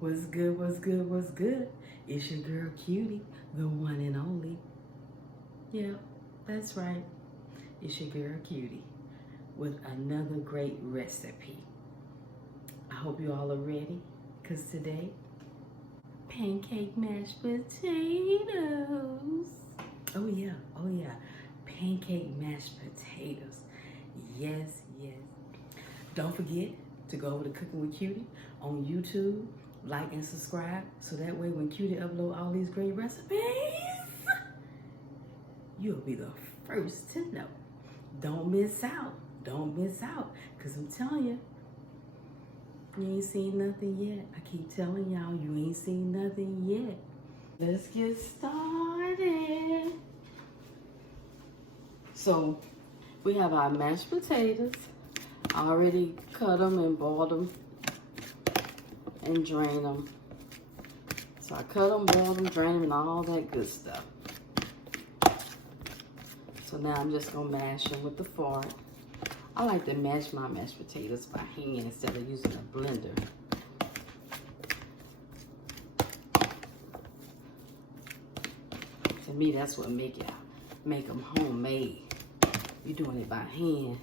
What's good, what's good, what's good? It's your girl Cutie, the one and only. Yeah, that's right. It's your girl Cutie with another great recipe. I hope you all are ready, because today, pancake mashed potatoes. Oh yeah, pancake mashed potatoes. Yes, yes. Don't forget to go over to Cooking with Cutie on YouTube, like and subscribe, so that way when Cutie upload all these great recipes, you'll be the first to know. Don't miss out. Don't miss out. Because I'm telling you, you ain't seen nothing yet. I keep telling y'all, you ain't seen nothing yet. Let's get started. So, we have our mashed potatoes. I already cut them and boiled them and drained them. So I cut them, boiled them, drained them, and all that good stuff. So now I'm just gonna mash them with the fork. I like to mash my mashed potatoes by hand instead of using a blender. To me, that's what make them homemade. You're doing it by hand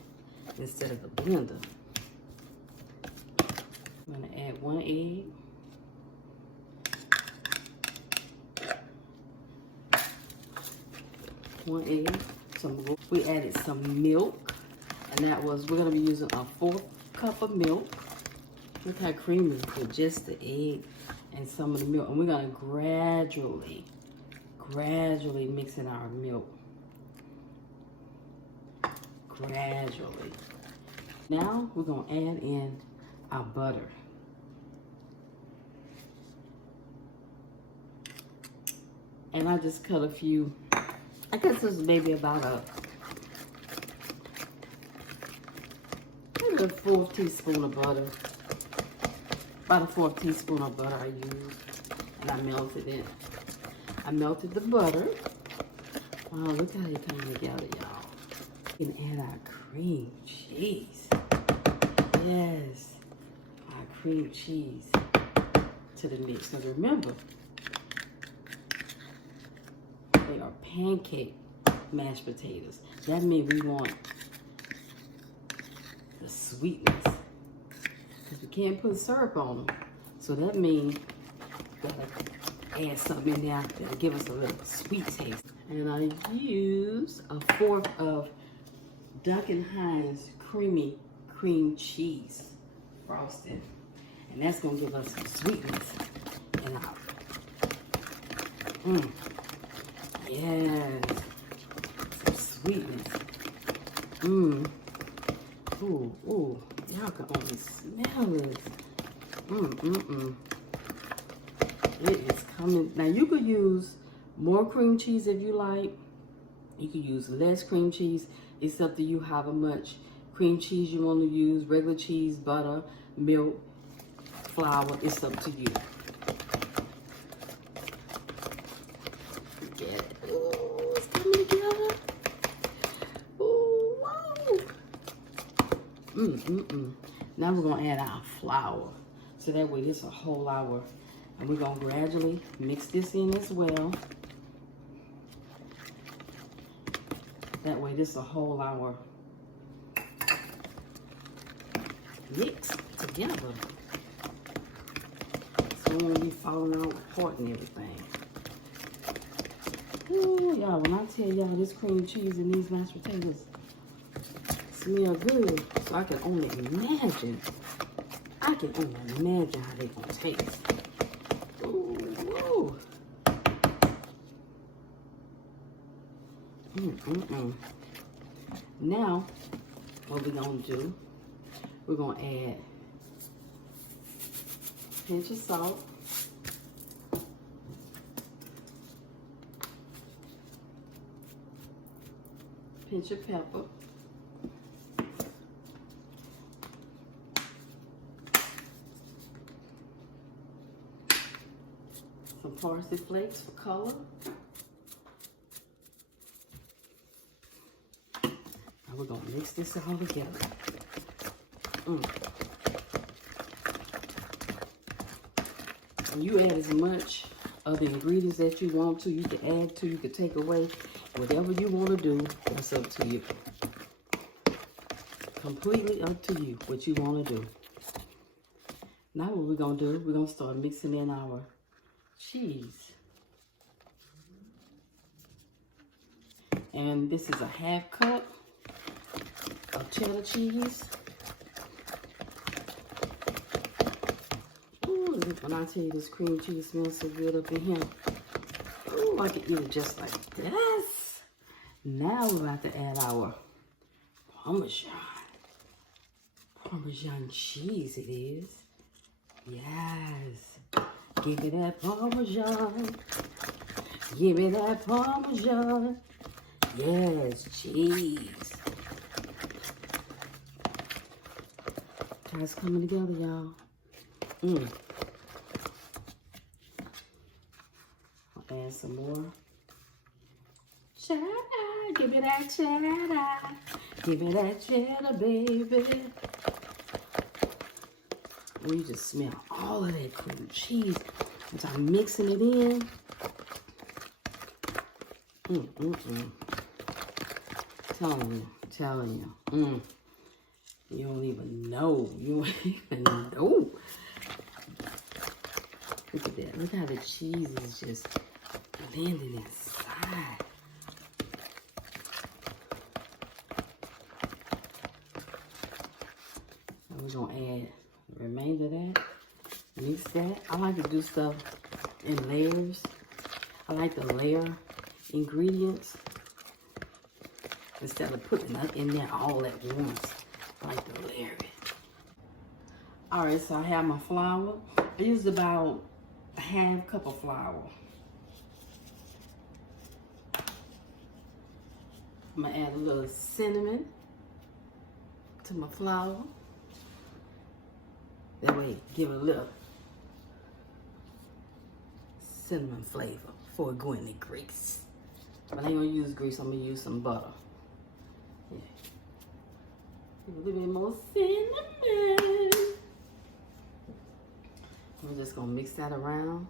instead of the blender. I'm gonna add 1 egg. We added some milk, and we're gonna be using a 4th cup of milk. Look how creamy with just the egg and some of the milk. And we're gonna gradually mix in our milk. Gradually. Now we're gonna add in our butter. And I just cut a few, I guess this is maybe about a 4th teaspoon of butter. About a 4th teaspoon of butter I used, and I melted it. I melted the butter. Wow, look how they come together, y'all. We can add our cream cheese. Yes, our cream cheese to the mix. Because remember, they are pancake mashed potatoes. That means we want the sweetness. Because we can't put syrup on them. So that means we gotta add something in there that'll give us a little sweet taste. And I use a 4th of Duncan Hines creamy cream cheese frosting. And that's gonna give us some sweetness in our, yes, some sweetness. Ooh, y'all can only smell it. It is coming. Now you could use more cream cheese if you like. You could use less cream cheese. It's up to you however much cream cheese you want to use. Regular cheese, butter, milk, flour. It's up to you. Get it. Ooh, it's coming together. Ooh, whoa. Now we're going to add our flour. So that way this a whole hour. And we're going to gradually mix this in as well. That way this a whole hour mixed together. So it won't be falling out apart and everything. Ooh, y'all, when I tell y'all this cream cheese and these mashed potatoes smell good, so I can only imagine. I can only imagine how they gonna taste. Ooh. Now, what we're gonna do, we're gonna add a pinch of salt, pinch of pepper, some parsley flakes for color. Now we're gonna mix this all together. You add as much of the ingredients that you want to. You can add to, you can take away. Whatever you want to do, that's up to you. Completely up to you, what you want to do. Now what we're going to do, we're going to start mixing in our cheese. And this is a 1/2 cup of cheddar cheese. Ooh, when I tell you this cream cheese smells so good up in here. Ooh, I could eat it just like this. Now we're about to add our Parmesan. Parmesan cheese it is. Yes. Give me that Parmesan. Give me that Parmesan. Yes, cheese. It's coming together, y'all. I'll add some more. Cheddar. Give me that cheddar. Give me that cheddar, baby. And you just smell all of that cream cheese as I'm mixing it in. Telling you. You don't even know. You don't even know. Look at that. Look how the cheese is just blending inside. And we're going to add the remainder of that. Mix that. I like to do stuff in layers. I like to layer ingredients instead of putting it in there all at once. I like to layer it. All right, so I have my flour. I used about a 1/2 cup of flour. I'm gonna add a little cinnamon to my flour. That way, give it a little cinnamon flavor before it go in the grease. But I ain't gonna use grease, I'm gonna use some butter. Yeah. A little bit more cinnamon. I'm just gonna mix that around.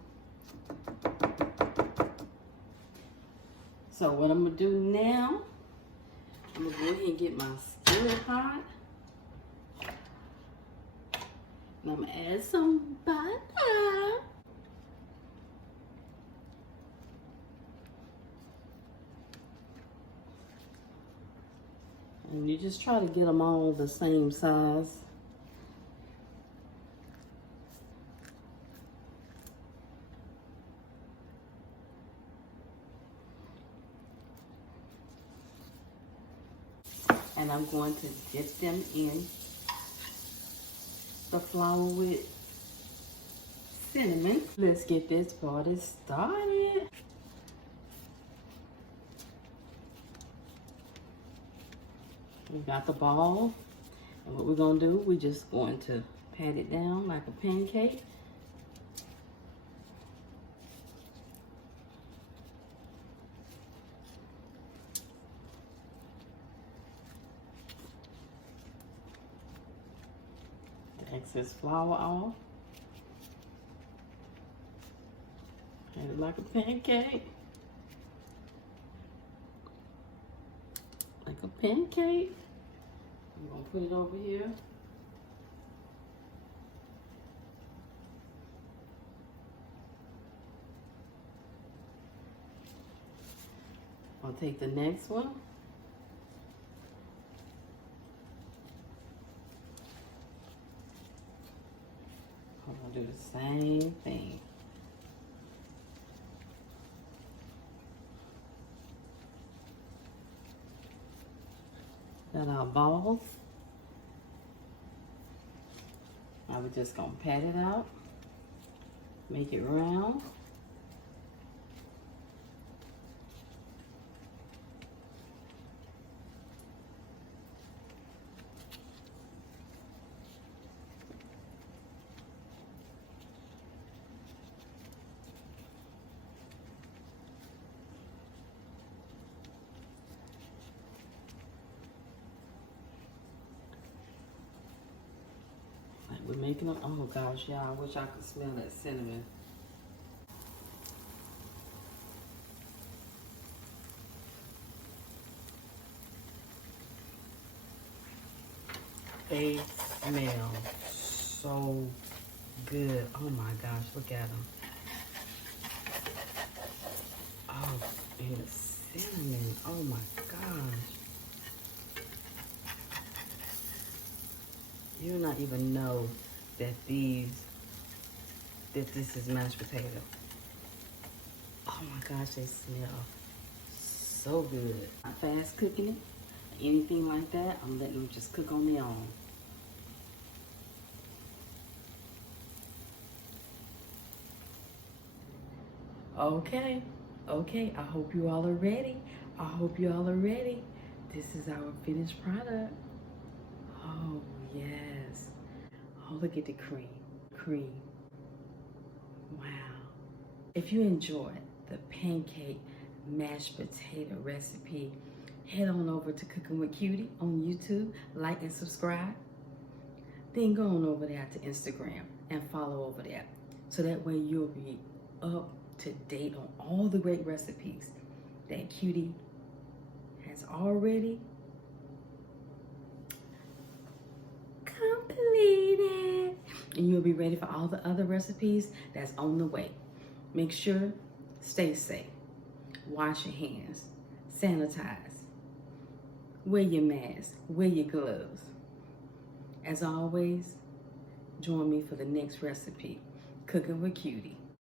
So what I'm gonna do now, I'm gonna go ahead and get my skillet hot. And I'm gonna add some butter. And you just try to get them all the same size. And I'm going to dip them in the flour with cinnamon. Let's get this party started. We got the ball, and what we're gonna do, we're just going to pat it down like a pancake. The excess flour off. Pat it like a pancake. Like a pancake. I'm gonna put it over here. I'll take the next one. I'm gonna do the same thing. Got our balls. Now we're just gonna pat it out, make it round. We're making them. Oh gosh, y'all, I wish I could smell that cinnamon they smell so good. Oh my gosh, look at them. Oh, and the cinnamon. Oh my gosh. You do not even know that this is mashed potato. Oh my gosh, they smell so good. Not fast cooking it, anything like that. I'm letting them just cook on their own. Okay, I hope you all are ready. I hope you all are ready. This is our finished product. Oh, yes. Oh, look at the cream. Wow. If you enjoyed the pancake mashed potato recipe, head on over to Cooking with Cutie on YouTube, like and subscribe. Then go on over there to Instagram and follow over there. So that way you'll be up to date on all the great recipes that Cutie has already completed. And you'll be ready for all the other recipes that's on the way. Make sure, stay safe, wash your hands, sanitize, wear your mask, wear your gloves. As always, join me for the next recipe, Cooking with Cutie.